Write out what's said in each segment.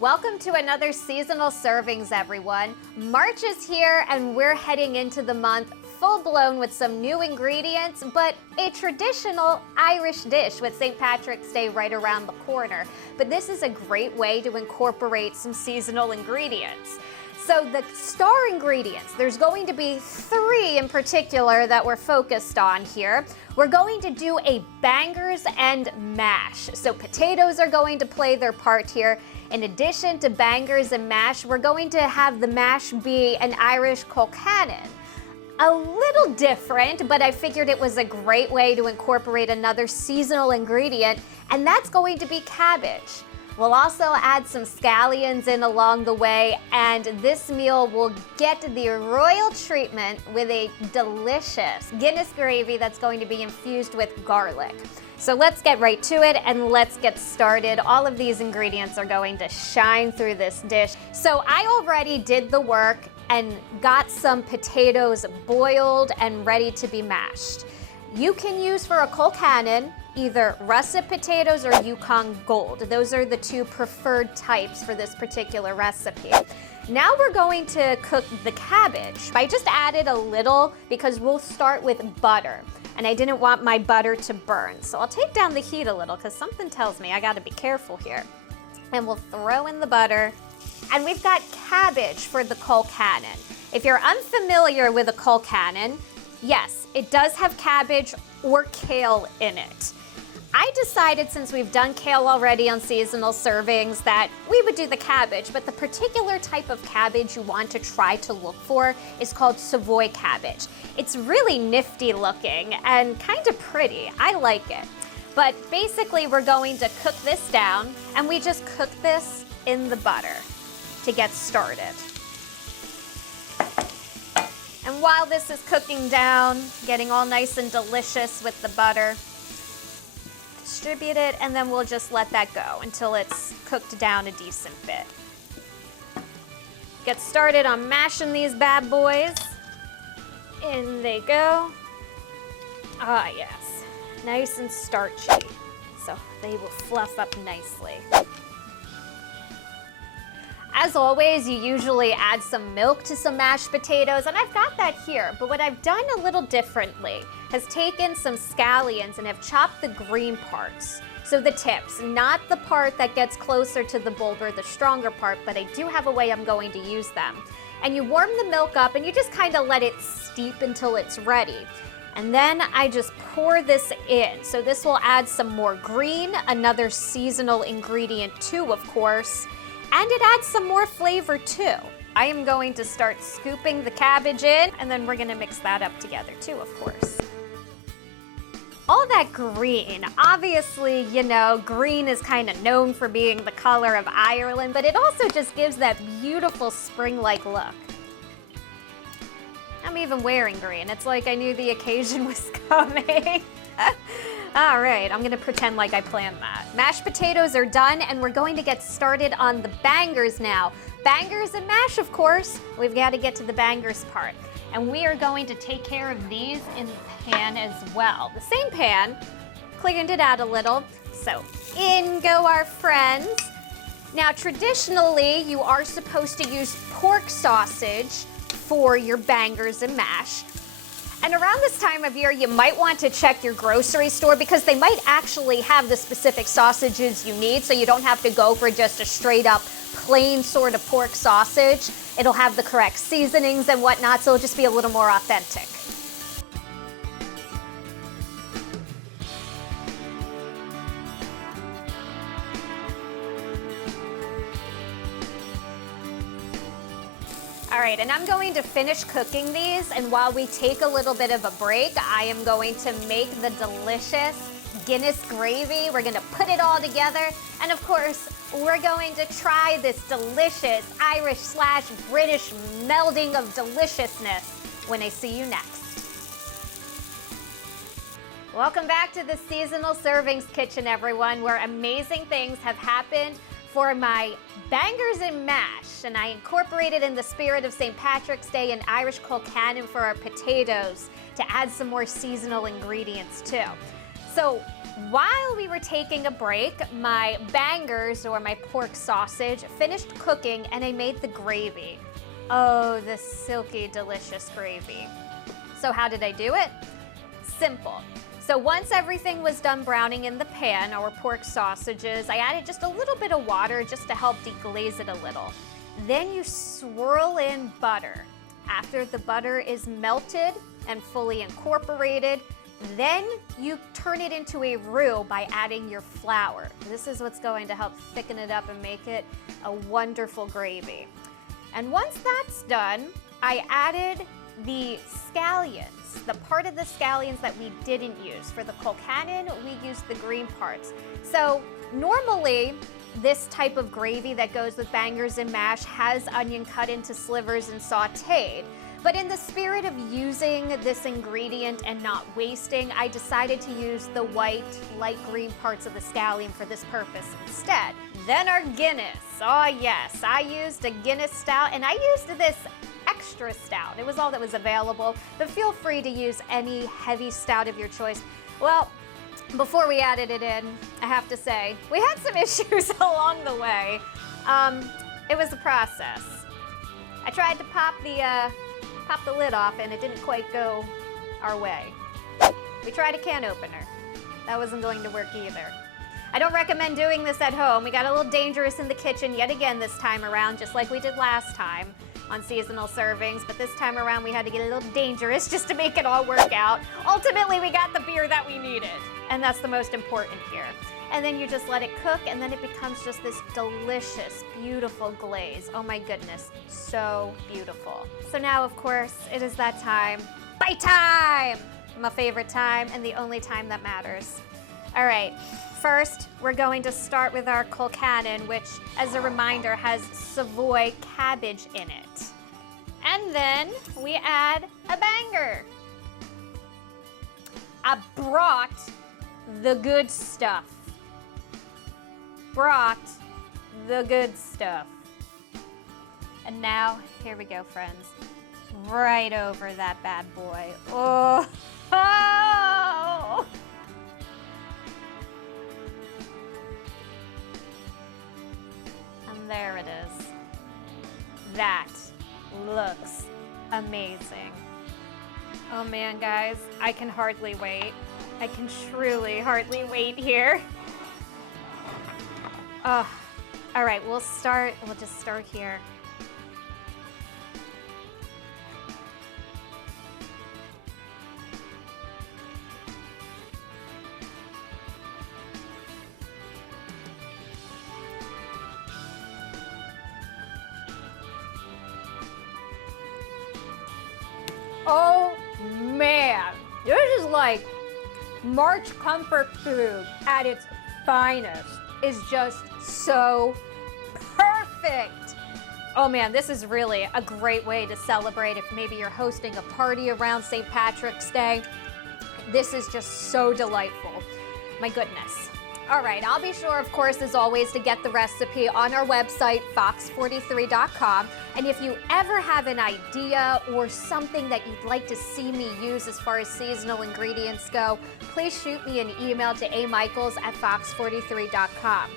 Welcome to another seasonal servings, everyone. March is here and we're heading into the month full-blown with some new ingredients, but a traditional Irish dish with St. Patrick's Day right around the corner. But this is a great way to incorporate some seasonal ingredients. So the star ingredients, there's going to be 3 in particular that we're focused on here. We're going to do a bangers and mash. So potatoes are going to play their part here. In addition to bangers and mash, we're going to have the mash be an Irish colcannon. A little different, but I figured it was a great way to incorporate another seasonal ingredient, and that's going to be cabbage. We'll also add some scallions in along the way, and this meal will get the royal treatment with a delicious Guinness gravy that's going to be infused with garlic. So let's get right to it and let's get started. All of these ingredients are going to shine through this dish. So I already did the work and got some potatoes boiled and ready to be mashed. You can use for a colcannon either russet potatoes or Yukon Gold. Those are the 2 preferred types for this particular recipe. Now we're going to cook the cabbage. I just added a little because we'll start with butter, and I didn't want my butter to burn. So I'll take down the heat a little because something tells me I gotta be careful here. And we'll throw in the butter. And we've got cabbage for the colcannon. If you're unfamiliar with a colcannon, yes, it does have cabbage or kale in it. I decided, since we've done kale already on seasonal servings, that we would do the cabbage, but the particular type of cabbage you want to try to look for is called Savoy cabbage. It's really nifty looking and kind of pretty. I like it. But basically, we're going to cook this down, and we just cook this in the butter to get started. And while this is cooking down, getting all nice and delicious with the butter, distribute it, and then we'll just let that go until it's cooked down a decent bit. Get started on mashing these bad boys. In they go. Ah, yes. Nice and starchy, so they will fluff up nicely. As always, you usually add some milk to some mashed potatoes, and I've got that here, but what I've done a little differently has taken some scallions and have chopped the green parts. So the tips, not the part that gets closer to the bulb or the stronger part, but I do have a way I'm going to use them. And you warm the milk up and you just kind of let it steep until it's ready. And then I just pour this in. So this will add some more green, another seasonal ingredient too, of course. And it adds some more flavor too. I am going to start scooping the cabbage in, and then we're gonna mix that up together too, of course. All that green, obviously, you know, green is kind of known for being the color of Ireland, but it also just gives that beautiful spring-like look. I'm even wearing green. It's like I knew the occasion was coming. All right, I'm gonna pretend like I planned that. Mashed potatoes are done, and we're going to get started on the bangers now. Bangers and mash, of course. We've got to get to the bangers part. And we are going to take care of these in the pan as well. The same pan, cleaned it out a little. So in go our friends. Now, traditionally, you are supposed to use pork sausage for your bangers and mash. And around this time of year, you might want to check your grocery store because they might actually have the specific sausages you need, so you don't have to go for just a straight up plain sort of pork sausage. It'll have the correct seasonings and whatnot, so it'll just be a little more authentic. All right, and I'm going to finish cooking these, and while we take a little bit of a break, I am going to make the delicious Guinness gravy. We're gonna put it all together, and of course, we're going to try this delicious Irish/British melding of deliciousness when I see you next. Welcome back to the Seasonal Servings Kitchen, everyone, where amazing things have happened for my bangers and mash, and I incorporated in the spirit of St. Patrick's Day an Irish colcannon for our potatoes to add some more seasonal ingredients too. So While we were taking a break, my bangers, or my pork sausage, finished cooking and I made the gravy. Oh, the silky, delicious gravy. So how did I do it? Simple. So once everything was done browning in the pan, our pork sausages, I added just a little bit of water just to help deglaze it a little. Then you swirl in butter. After the butter is melted and fully incorporated, then you turn it into a roux by adding your flour. This is what's going to help thicken it up and make it a wonderful gravy. And once that's done, I added the scallions, the part of the scallions that we didn't use. For the colcannon, we used the green parts. So normally, this type of gravy that goes with bangers and mash has onion cut into slivers and sauteed. But in the spirit of using this ingredient and not wasting, I decided to use the white, light green parts of the scallion for this purpose instead. Then our Guinness. Oh yes, I used a Guinness stout, and I used this extra stout. It was all that was available, but feel free to use any heavy stout of your choice. Well, before we added it in, I have to say, we had some issues along the way. It was a process. I tried to pop the lid off and it didn't quite go our way. We tried a can opener. That wasn't going to work either. I don't recommend doing this at home. We got a little dangerous in the kitchen yet again this time around, just like we did last time on seasonal servings, but this time around we had to get a little dangerous just to make it all work out. Ultimately, we got the beer that we needed, and that's the most important here. And then you just let it cook, and then it becomes just this delicious, beautiful glaze. Oh my goodness, so beautiful. So now, of course, it is that time. Bite time! My favorite time, and the only time that matters. All right, first, we're going to start with our colcannon, which, as a reminder, has Savoy cabbage in it. And then we add a banger. I brought the good stuff. Brought the good stuff. And now, here we go, friends. Right over that bad boy. Oh! Oh! And there it is. That looks amazing. Oh man, guys, I can hardly wait. I can truly hardly wait here. Oh, all right, we'll just start here. Oh man, this is like March comfort food at its finest. Is just so perfect. Oh man, this is really a great way to celebrate if maybe you're hosting a party around St. Patrick's Day. This is just so delightful. My goodness. All right, I'll be sure, of course, as always, to get the recipe on our website, fox43.com. And if you ever have an idea or something that you'd like to see me use as far as seasonal ingredients go, please shoot me an email to amikles@fox43.com.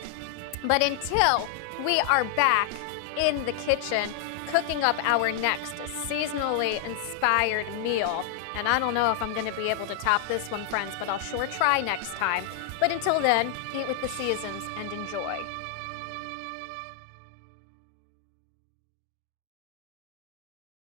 But until we are back in the kitchen cooking up our next seasonally inspired meal, and I don't know if I'm going to be able to top this one, friends, but I'll sure try next time. But until then, eat with the seasons and enjoy.